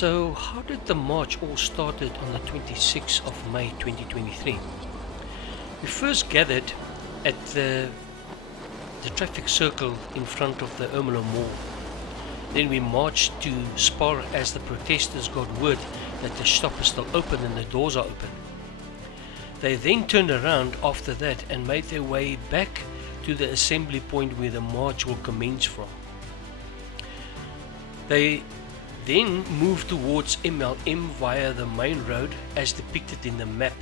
So how did the march all started on the 26th of May 2023? We first gathered at the traffic circle in front of the Ermelo mall. Then we marched to Spar as the protesters got word that the shop is still open and the doors are open. They then turned around after that and made their way back to the assembly point where the march will commence from. They then moved towards MLM via the main road as depicted in the map.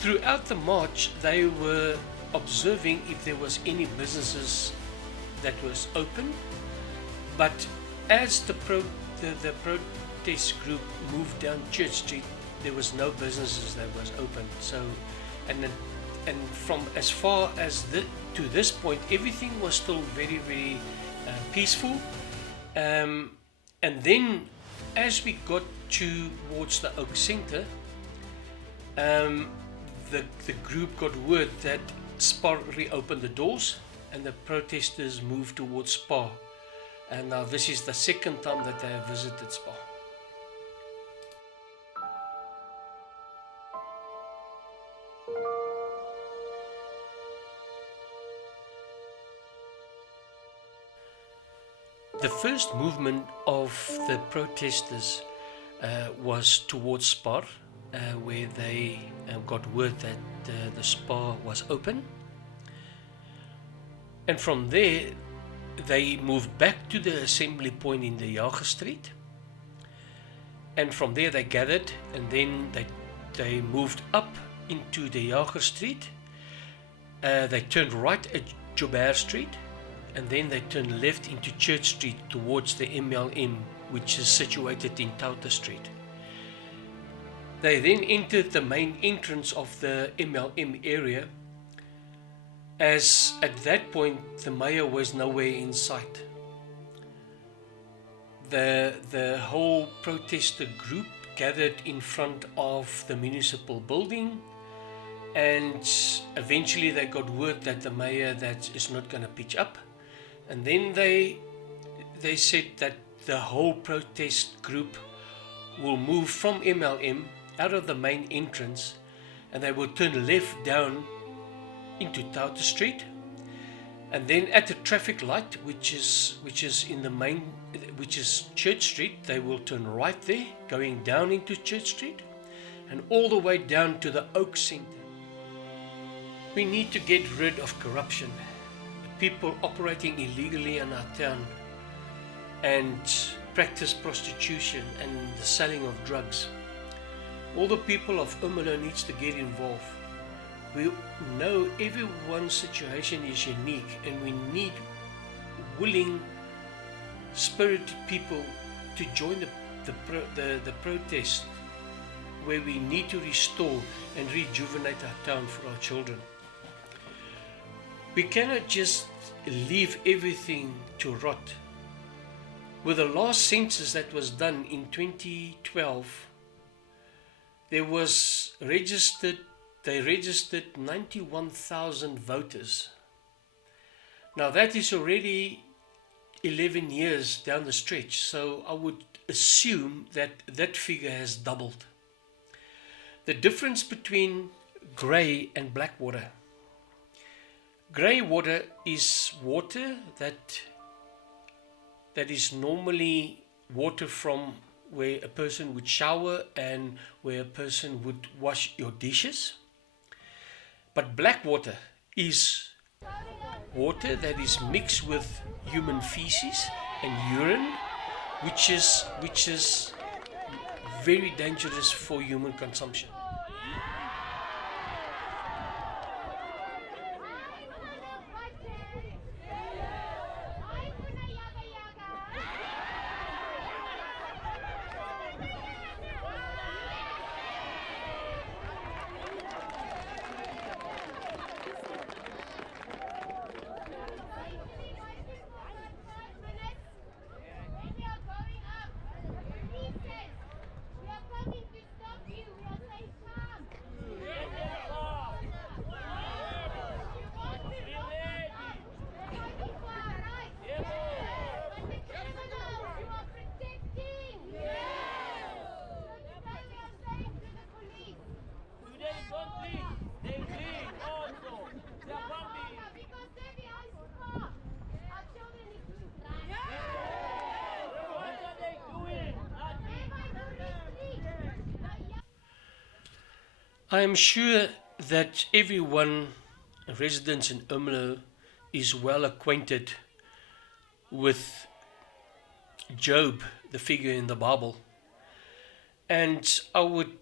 Throughout the march, they were observing if there was any businesses that was open, but as the protest group moved down Church Street, there was no businesses that was open. So, and from as far as to this point, everything was still very peaceful. And then, as we got towards the Oak Centre, the group got word that Spar reopened the doors and the protesters moved towards Spar. And now this is the second time that they have visited Spar. The first movement of the protesters was towards Spar, where they got word that the Spar was open, and from there they moved back to the assembly point in the Jager Street, and from there they gathered, and then they moved up into the Jager Street. They turned right at Joubert Street, and then they turned left into Church Street towards the MLM, which is situated in Tauta Street. They then entered the main entrance of the MLM area, as at that point the mayor was nowhere in sight. The whole protester group gathered in front of the municipal building, and eventually they got word that the mayor that is not going to pitch up, and then they said that the whole protest group will move from MLM out of the main entrance, and they will turn left down into Tauta Street, and then at the traffic light, which is in the main, which is Church Street, they will turn right there, going down into Church Street, and all the way down to the Oak Centre. We need to get rid of corruption, people operating illegally in our town, and practice prostitution and the selling of drugs. All the people of Ermelo needs to get involved. We know everyone's situation is unique, and we need willing, spirited people to join the protest, where we need to restore and rejuvenate our town for our children. We cannot just leave everything to rot. With the last census that was done in 2012, they registered 91,000 voters. Now that is already 11 years down the stretch, so I would assume that that figure has doubled. The difference between grey and black water. Grey water is water that is normally water from where a person would shower and where a person would wash your dishes. But black water is water that is mixed with human feces and urine, which is very dangerous for human consumption. I am sure that everyone, residents in Ermelo, is well acquainted with Job, the figure in the Bible. And I would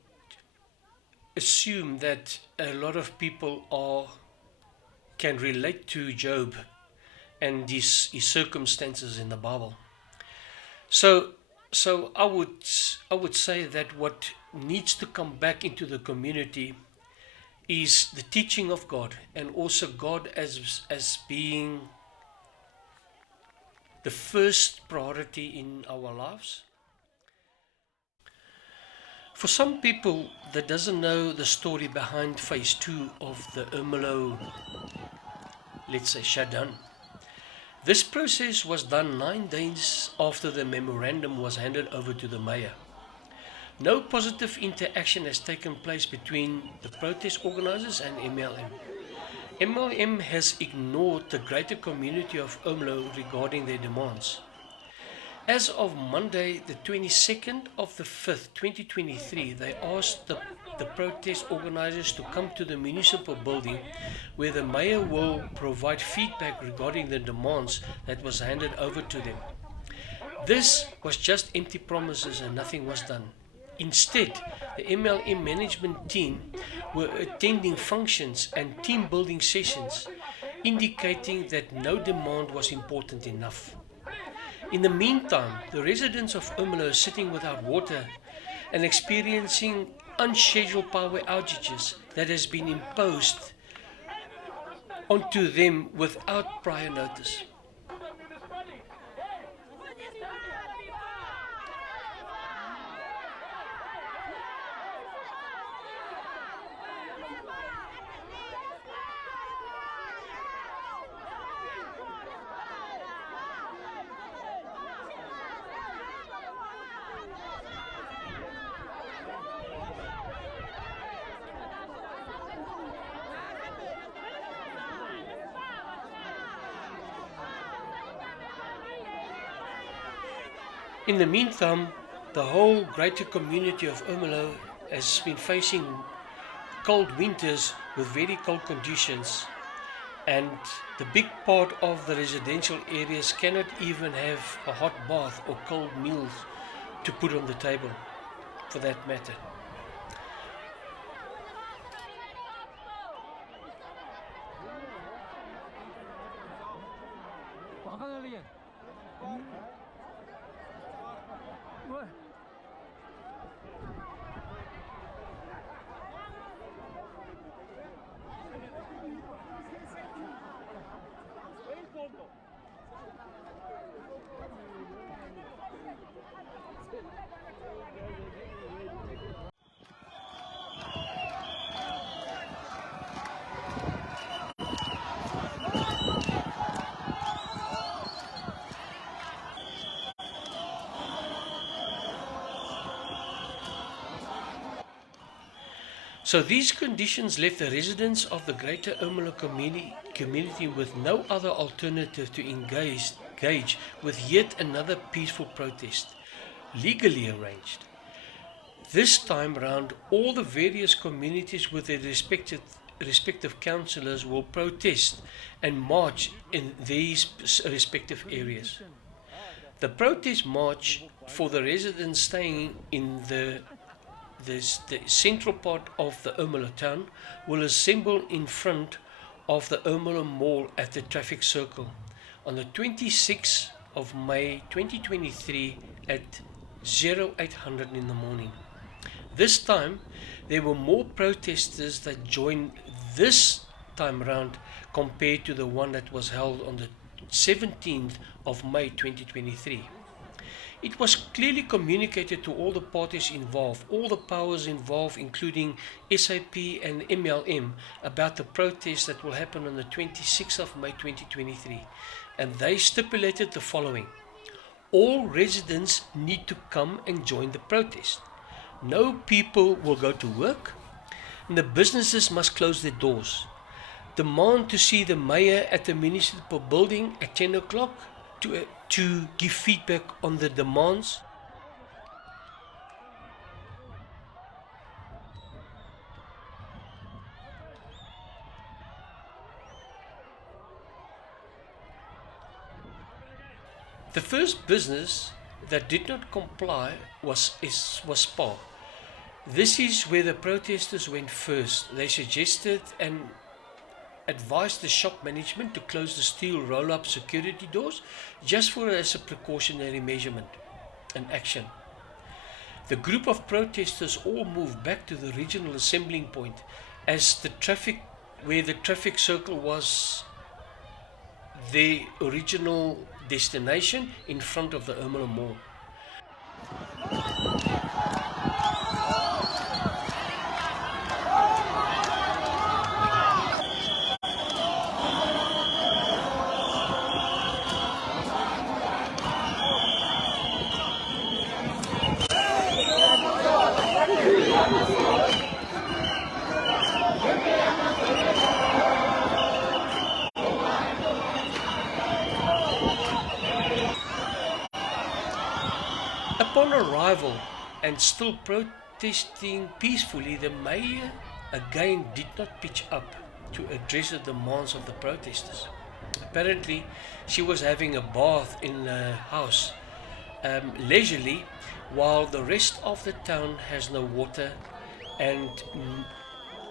assume that a lot of people can relate to Job and his circumstances in the Bible. So I would say that what needs to come back into the community is the teaching of God, and also God as being the first priority in our lives. For some people that doesn't know the story behind phase 2 of the Ermelo, let's say, shutdown, this process was done 9 days after the memorandum was handed over to the mayor. No positive interaction has taken place between the protest organizers and MLM. MLM has ignored the greater community of Ermelo regarding their demands. As of Monday, the 22nd of the 5th, 2023, they asked the protest organizers to come to the municipal building where the mayor will provide feedback regarding the demands that was handed over to them. This was just empty promises and nothing was done. Instead, the MLM management team were attending functions and team building sessions, indicating that no demand was important enough. In the meantime, the residents of Ermelo are sitting without water and experiencing unscheduled power outages that has been imposed onto them without prior notice. In the meantime, the whole greater community of Ermelo has been facing cold winters with very cold conditions, and the big part of the residential areas cannot even have a hot bath or cold meals to put on the table, for that matter. So these conditions left the residents of the greater Ermelo community with no other alternative to engage with yet another peaceful protest, legally arranged. This time round, all the various communities with their respective councillors will protest and march in these respective areas. The protest march for the residents staying in the central part of the Ermelo town will assemble in front of the Ermelo Mall at the traffic circle on the 26th of May 2023 at 0800 in the morning. This time, there were more protesters that joined this time round compared to the one that was held on the 17th of May 2023. It was clearly communicated to all the parties involved, all the powers involved, including SAP and MLM, about the protest that will happen on the 26th of May 2023. And they stipulated the following: all residents need to come and join the protest. No people will go to work, and the businesses must close their doors. Demand to see the mayor at the municipal building at 10 o'clock to give feedback on the demands. The first business that did not comply was Spa. This is where the protesters went first. They suggested and advised the shop management to close the steel roll-up security doors just as a precautionary measurement and action. The group of protesters all moved back to the regional assembling point as where the traffic circle was their original destination in front of the Ermelo Mall. Upon arrival and still protesting peacefully, the mayor again did not pitch up to address the demands of the protesters. Apparently, she was having a bath in a house leisurely, while the rest of the town has no water and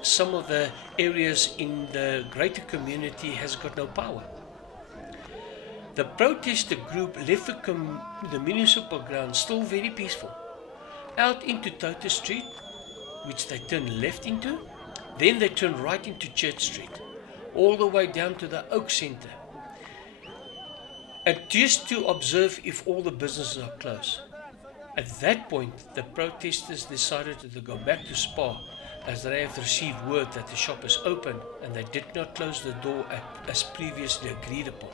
some of the areas in the greater community has got no power. The protester group left the municipal grounds still very peaceful, out into Tota Street, which they turned left into, then they turned right into Church Street, all the way down to the Oak Centre, and just to observe if all the businesses are closed. At that point, the protesters decided to go back to Spa, as they have received word that the shop is open and they did not close the door as previously agreed upon.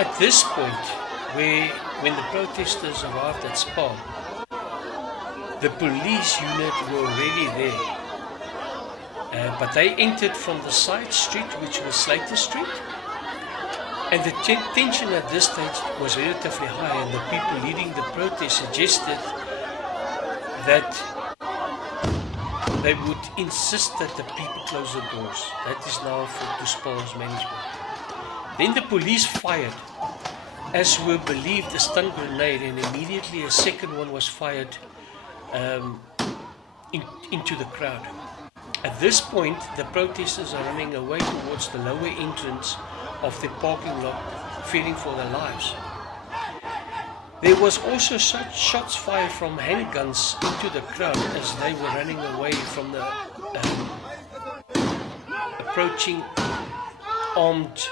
At this point, when the protesters arrived at Spa, the police unit were already there. But they entered from the side street, which was Slater Street. And the tension at this stage was relatively high, and the people leading the protest suggested that they would insist that the people close the doors. That is now to Spa's management. Then the police fired, as were believed, a stun grenade, and immediately a second one was fired into the crowd. At this point, the protesters are running away towards the lower entrance of the parking lot, fearing for their lives. There was also shots fired from handguns into the crowd as they were running away from the approaching armed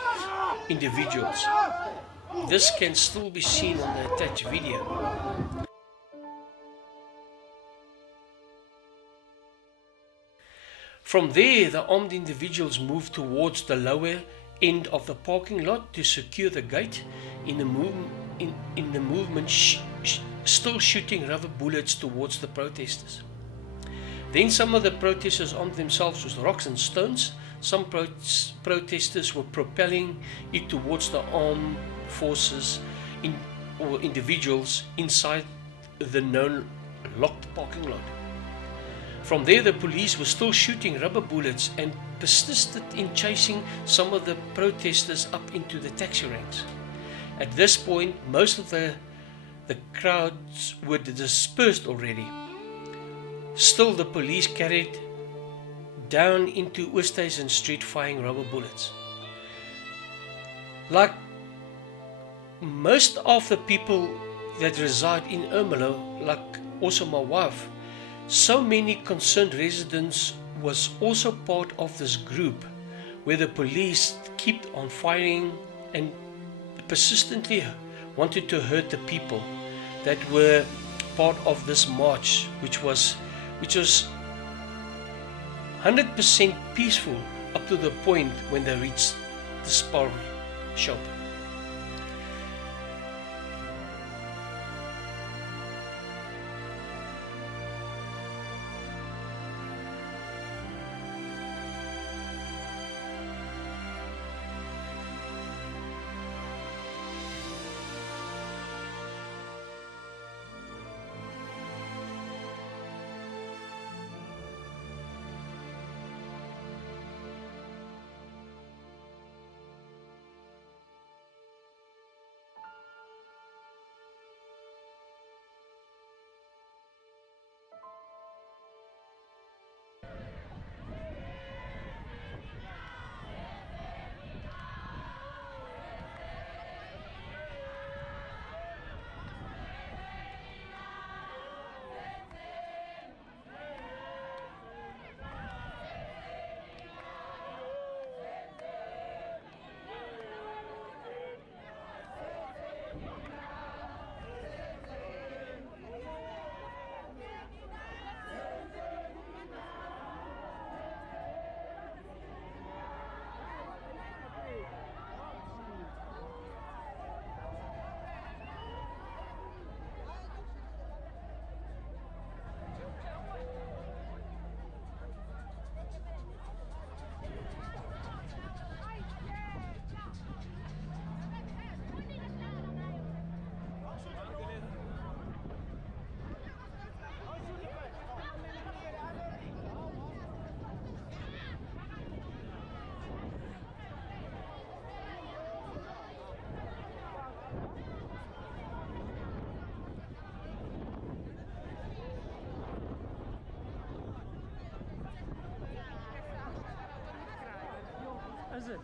individuals. This can still be seen on the attached video. From there, the armed individuals moved towards the lower end of the parking lot to secure the gate. In the movement, still shooting rubber bullets towards the protesters. Then some of the protesters armed themselves with rocks and stones. Some protesters were propelling it towards the armed forces or individuals inside the known locked parking lot. From there, the police were still shooting rubber bullets and persisted in chasing some of the protesters up into the taxi ranks. At this point, most of the crowds were dispersed already. Still, the police carried down into Oosthuizen Street firing rubber bullets. Like most of the people that reside in Ermelo, like also my wife, so many concerned residents was also part of this group where the police kept on firing and persistently wanted to hurt the people that were part of this march, which was 100% peaceful up to the point when they reached the Spar shop. Is it?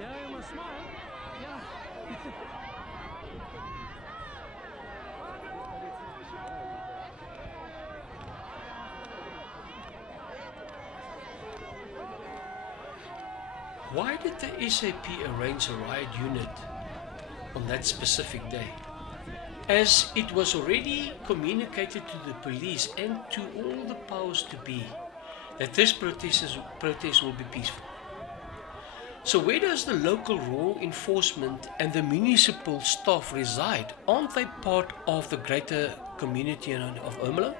Yeah, you must smile. Yeah. why did the SAP arrange a riot unit on that specific day? As it was already communicated to the police and to all the powers to be that this protest will be peaceful. So where does the local law enforcement and the municipal staff reside? Aren't they part of the greater community of Ermelo?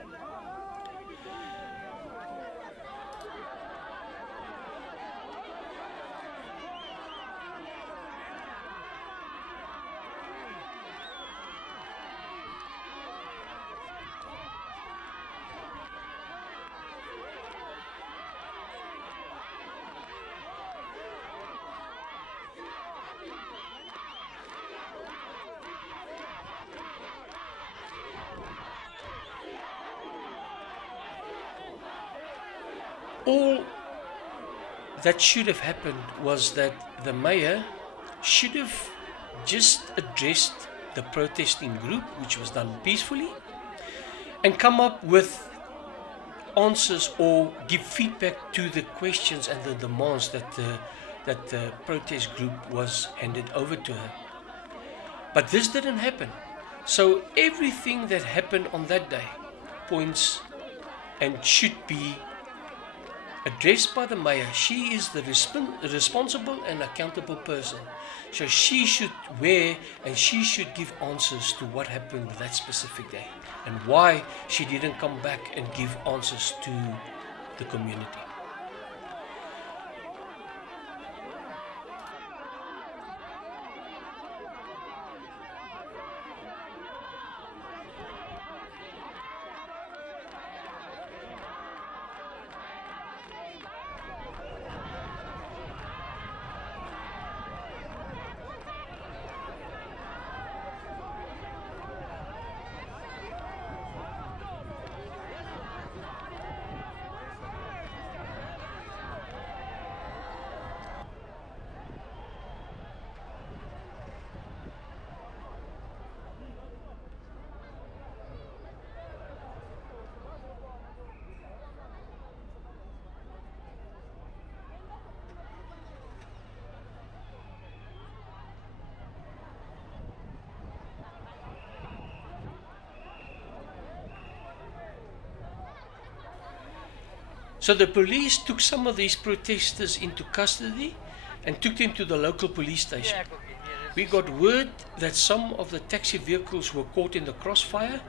All that should have happened was that the mayor should have just addressed the protesting group, which was done peacefully, and come up with answers or give feedback to the questions and the demands that the protest group was handed over to her. But this didn't happen. So everything that happened on that day points and should be addressed by the mayor. She is the responsible and accountable person. So she should wear and she should give answers to what happened that specific day and why she didn't come back and give answers to the community. So the police took some of these protesters into custody and took them to the local police station. We got word that some of the taxi vehicles were caught in the crossfire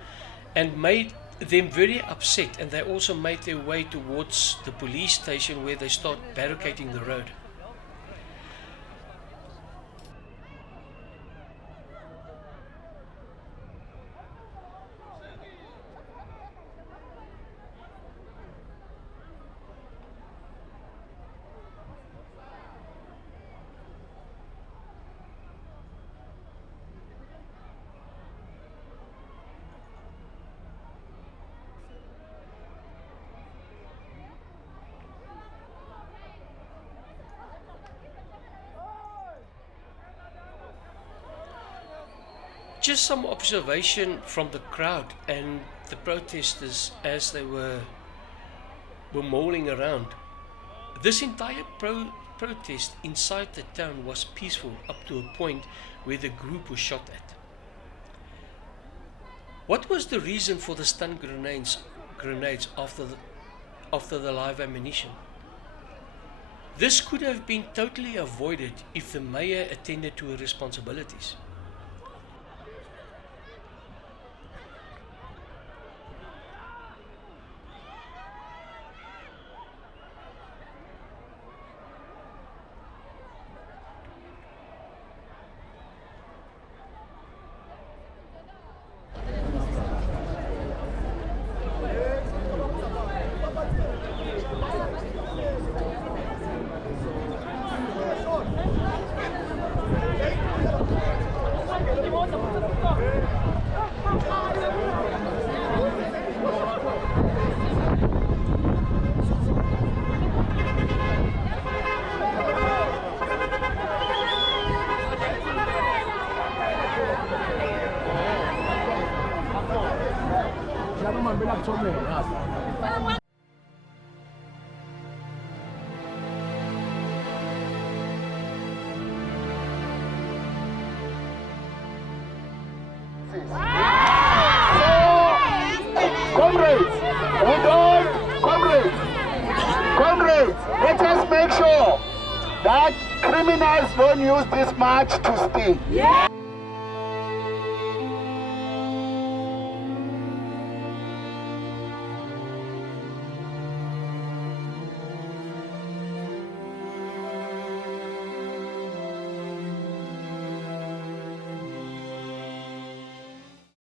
and made them very upset, and they also made their way towards the police station where they start barricading the road. Just some observation from the crowd and the protesters as they were mulling around. This entire protest inside the town was peaceful up to a point where the group was shot at. What was the reason for the stun grenades after the live ammunition? This could have been totally avoided if the mayor attended to her responsibilities. Please don't use this march to speak.